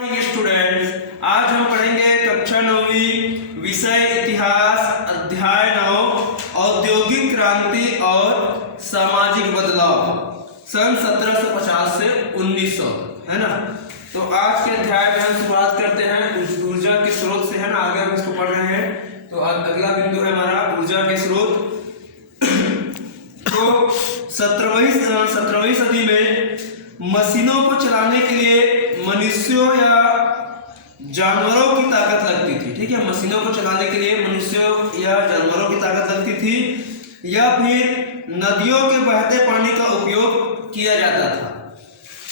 Students, आज हम पढ़ेंगे कक्षा 9वीं विषय इतिहास अध्याय 9 औद्योगिक क्रांति और सामाजिक बदलाव सन 1750 से 1900, है ना। तो आज के अध्याय में हम शुरुआत करते हैं ऊर्जा के स्रोत से, है ना। आगे हम इसको पढ़ रहे हैं, तो अगला बिंदु है हमारा ऊर्जा के स्रोत। तो 17वीं सदी में मशीनों को चलाने के लिए मनुष्यों या जानवरों की ताकत लगती थी, ठीक है। मशीनों को चलाने के लिए मनुष्यों या जानवरों की ताकत लगती थी, या फिर नदियों के बहते पानी का उपयोग किया जाता था।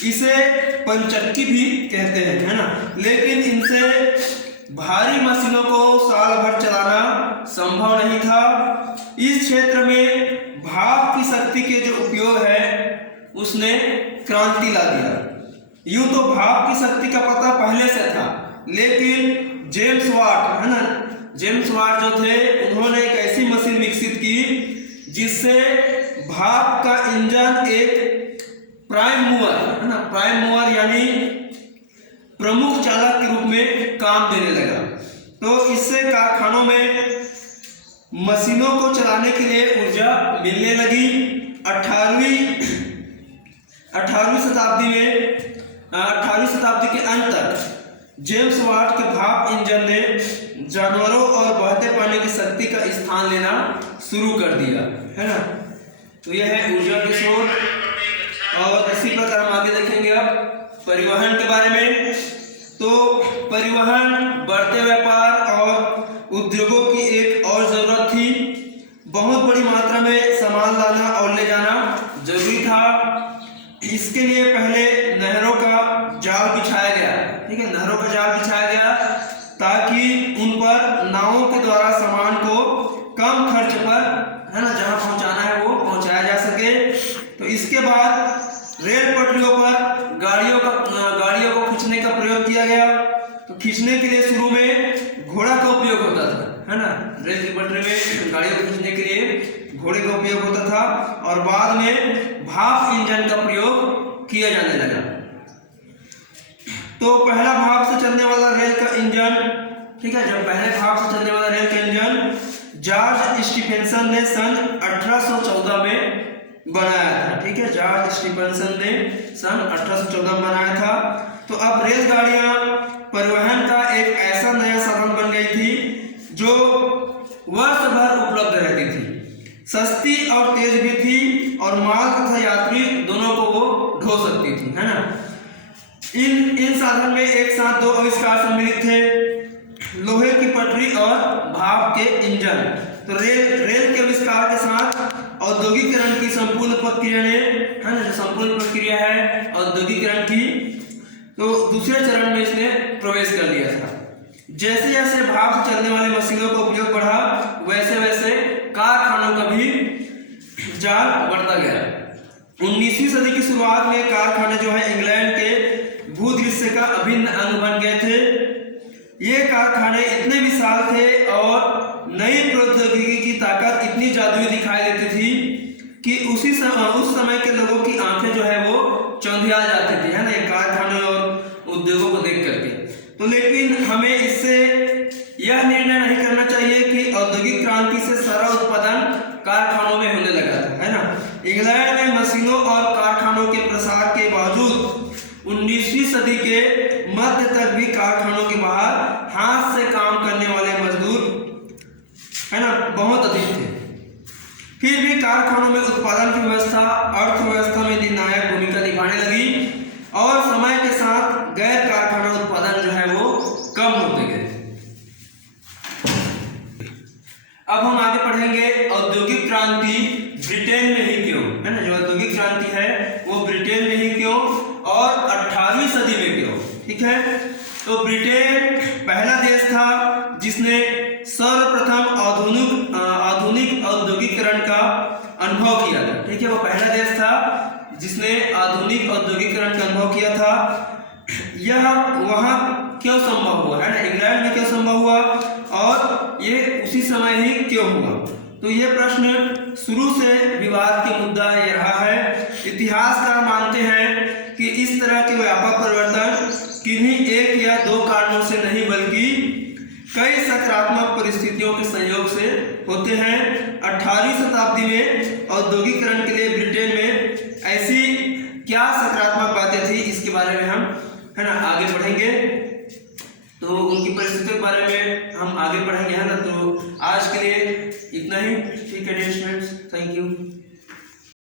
इसे पंचक्की भी कहते हैं, है ना। लेकिन इनसे भारी मशीनों को साल भर चलाना संभव नहीं था। इस क्षेत्र में भाप की शक्ति के जो उपयोग है उसने क्रांति ला दिया। यूं तो भाप की शक्ति का पता पहले से था, लेकिन जेम्स वाट, है ना, जेम्स वाट जो थे उन्होंने एक ऐसी मशीन विकसित की जिससे भाप का इंजन एक प्राइम मूवर, है ना, प्राइम मूवर यानी प्रमुख चालक के रूप में काम देने लगा। तो इससे कारखानों में मशीनों को चलाने के लिए ऊर्जा मिलने लगी। 18वीं शताब्दी के अंत तक जेम्स वाट के भाप इंजन ने जानवरों और बहते पानी की शक्ति का स्थान लेना शुरू कर दिया, है ना। तो यह है ऊर्जा के स्रोत। और इसी प्रकार हम आगे देखेंगे अब परिवहन के बारे में। तो परिवहन बढ़ते व्यापार और उद्योगों की एक और जरूरत थी। बहुत बड़ी मात्रा में सामान लाना और ले जाना जरूरी था। इसके लिए पहले नहरों का जाल बिछाया गया, ठीक है, नहरों का जाल बिछाया गया ताकि उन पर नावों के द्वारा सामान को कम खर्च पर, है ना, जहां पहुंचाना है वो पहुंचाया जा सके। तो इसके बाद रेल पटरियों पर गाड़ियों को खींचने का प्रयोग किया गया। तो खींचने के लिए शुरू में घोड़ा का उपयोग होता था, है ना। रेल की पटरी में गाड़ियों को खींचने के लिए घोड़े का उपयोग होता था, और बाद में भाप इंजन का प्रयोग किया जाने लगा। तो पहला भाप से चलने वाला रेल का इंजन, ठीक है, जब पहले भाप से चलने वाला रेल का इंजन जॉर्ज स्टीफेंसन ने सन 1814 में बनाया था, ठीक है। जॉर्ज स्टीफेंसन ने सन 1814 में बनाया था। तो अब रेलगाड़ियां परिवहन का एक ऐसा नया साधन बन गई थी जो वर्ष भर उपलब्ध रहती थी, सस्ती और तेज भी थी, और माल तथा यात्री दोनों को वो ढो सकती थी, है ना। इन साधन में एक साथ दो आविष्कार सम्मिलित थे, लोहे की पटरी और भाप के इंजन। तो रेल के आविष्कार के साथ औद्योगिकरण की संपूर्ण प्रक्रिया ने, है ना, जो संपूर्ण प्रक्रिया है औद्योगिकरण की, तो दूसरे चरण में इसने प्रवेश कर लिया था। जैसे जैसे भाप से चलने वाली मशीनों का उपयोग बढ़ा, वैसे वैसे कारखानों का भी जाल बढ़ता गया। 19वीं सदी की शुरुआत में कारखाने जो है इंग्लैंड के भूदृश्य का अभिन्न अंग बन गए थे। ये कारखाने इतने विशाल थे और नई प्रौद्योगिकी की ताकत इतनी जादुई दिखाई देती थी कि उस समय के लोगों की आंखें जो है वो चौंधिया जाती थी, है ना, कारखाने और उद्योगों को देख करके। तो लेकिन हमें इससे यह निर्णय नहीं करना चाहिए कि औद्योगिक क्रांति से सारा उत्पादन कारखानों में होने लगा था, है ना। इंग्लैंड में मशीनों और कारखानों के प्रसार के बावजूद 19वीं सदी के मध्य तक भी कारखानों के बाहर हाथ से काम करने वाले मजदूर, है ना, बहुत अधिक थे। फिर भी कारखानों में उत्पादन की व्यवस्था अर्थव्यवस्था में निर्णायक भूमिका निभाने लगी, और समय के साथ गैर कारखाना उत्पादन जो है वो कम होते गए। अब हम आगे पढ़ेंगे औद्योगिक क्रांति ब्रिटेन में ही क्यों, है ना। जो औद्योगिक क्रांति है वो ब्रिटेन में ही क्यों और 18वीं सदी में क्यों, ठीक है। तो ब्रिटेन पहला देश था जिसने सर्वप्रथम आधुनिक औद्योगिकरण का अनुभव किया था, ठीक है। वो पहला देश था जिसने आधुनिक औद्योगिकरण का अनुभव किया था। यह वहां क्यों संभव हुआ, है ना, इंग्लैंड में क्यों संभव हुआ, और ये उसी समय ही क्यों हुआ। तो ये प्रश्न शुरू से विवाद के मुद्दा ये रहा है। इतिहासकार मानते हैं कि इस तरह के व्यापक परिवर्तन किन्हीं एक या दो कारणों से नहीं बल्कि कई सकारात्मक परिस्थितियों के संयोग से होते हैं। 18वीं शताब्दी में औद्योगिकरण के लिए ब्रिटेन में ऐसी क्या सकारात्मक बातें थी, इसके बारे में हम है ना आगे पढ़ेंगे। तो उनकी परिस्थितियों के बारे में हम आगे पढ़ेंगे, है ना। तो आज के लिए इतना ही, ठीक है डियर स्टूडेंट्स, थैंक यू।